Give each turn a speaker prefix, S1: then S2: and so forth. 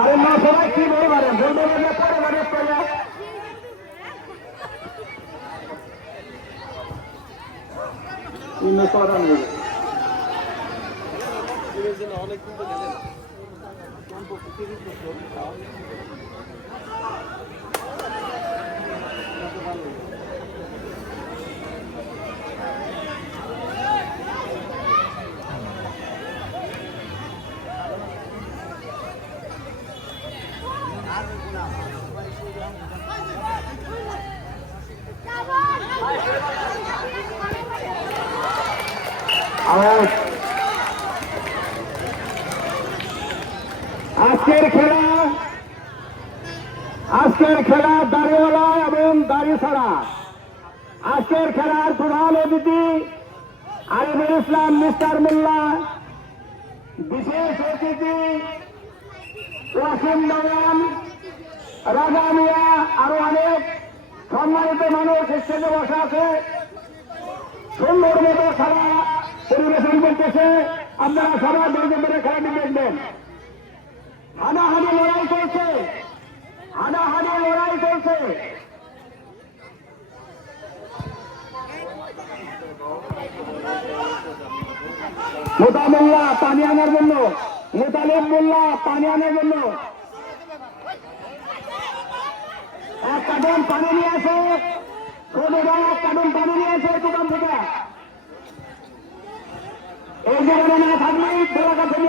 S1: আরে না সবাই কি বলবারে বলতে পারলে পরে মানে করে উন্নত করার নেই। আজকের খেলা আজকের খেলা দাড়িওয়ালা এবং দাড়ি ছাড়া আজকের খেলার প্রধান অতিথি আলিমুল ইসলাম, মিস্টার মোল্লা। বিশেষ অতিথি ওয়াসিম নগর রাজা মিয়া, আরও অনেক সম্মানিত মানুষ স্টেজে বসা আছে। সুন্দর মতো খেলা পরিবেশন করতেছে। আপনারা সবাই ধৈর্য ধরে খেলাটি দেখবেন। হানাহানি লড়াই চলছে। হানাহানি লড়াই চলছে। মোতা মোল্লা পানি আনার জন্য মোতালেব মোল্লা, পানি আনার জন্য এক কার্টন পানি নিয়ে আসে ছোট ভাই এক কার্টন পানি নিয়ে আসে দোকান থেকে। এই জায়গায় না থাকলে